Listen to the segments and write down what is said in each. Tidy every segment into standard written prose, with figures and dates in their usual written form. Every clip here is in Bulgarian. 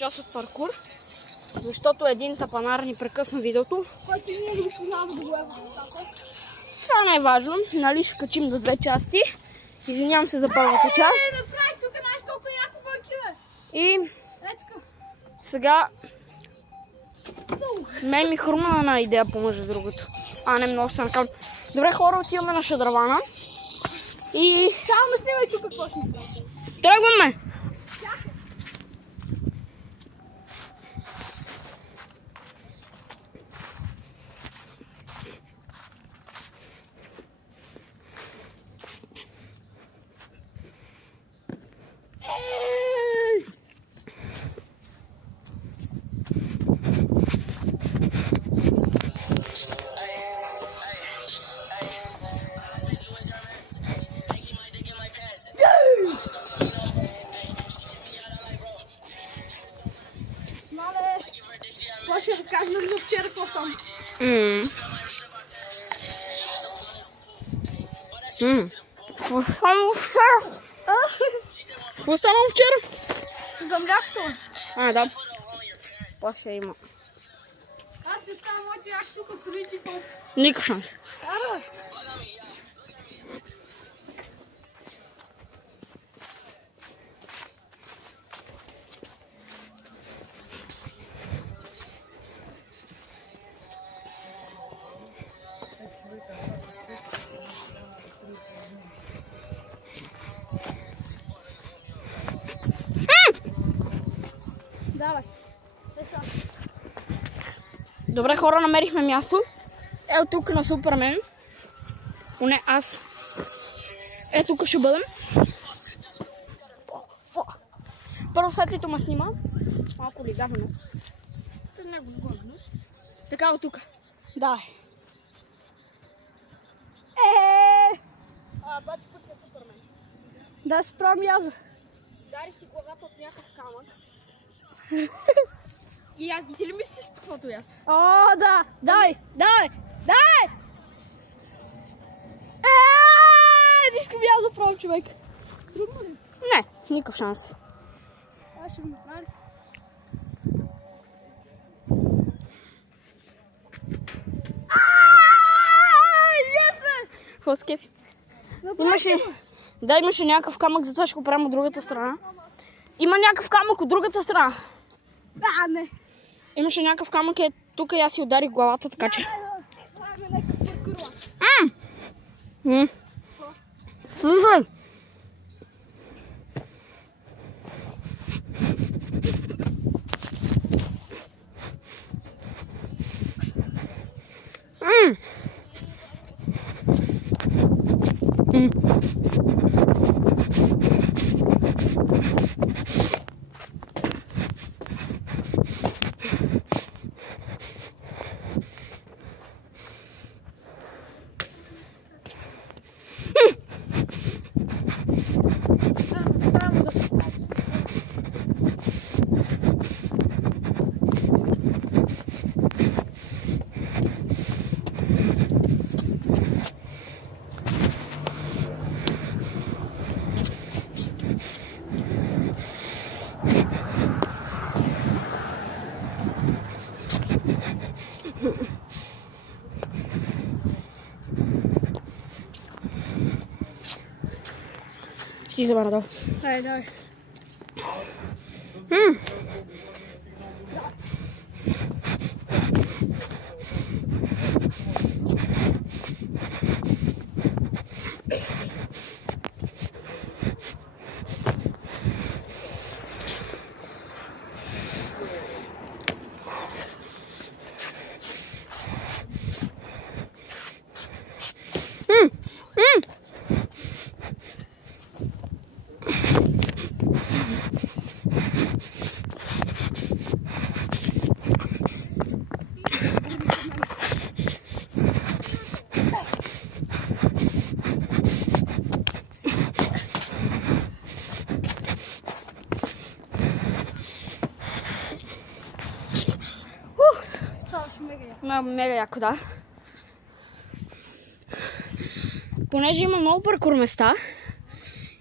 част от паркур, защото един тапанар ни прекъсна видеото. Който ние го познаваме да го ева в стака. Това не е важно, нали ще качим до 2 части. Извинявам се за първата част. Направи тук, знаеш колко е яко бъки, бе. И Тук. сега мен ми хрумна една идея помежду другото. Не, много се накам. Добре, хора, отиваме на шадравана. И Само ме снимай тук какво ще ни правим. тръгваме! Какво ще разкажем за вчера, какво стана? Какво стана вчера? За млякото. Да. Това ще има. Аз ще стана моето яко тук, строите и фото. Никакъв шанс. Ара! Давай. Добре, хора, намерихме място. Ето тук на Супермен. Поне аз. Ето тук ще бъдем. Първо светлито ме снима. Малко ли гавно. Така от тук. Давай. Бати път е Супермен. Да се правим язва. Дари си главата от някакъв камък. И аз ти ли мислиш каквото и аз? О, да! Давай! Давай! Давай! Не искам аз да пробвам, човек. Трудно ли? Не, никакъв шанс. Аз ще го направя. Какво с кефи? Имаше някакъв камък, затова ще го правим от другата страна. Има някакъв камък от другата страна. Не. Имаше някакъв камък тук и аз си ударих главата, така че... Слушай! Си за надолу. Давай, давай. Мега яко, да. Понеже има много паркур места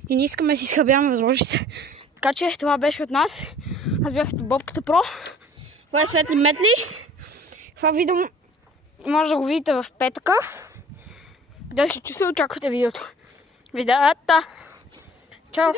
и не искаме да си схабяваме възможностите. Така че това беше от нас. Аз бях Бобката Про. Това е Светли Метли. Това видео може да го видите в петъка. 10 часа очаквате видеото. Видеята. Чао!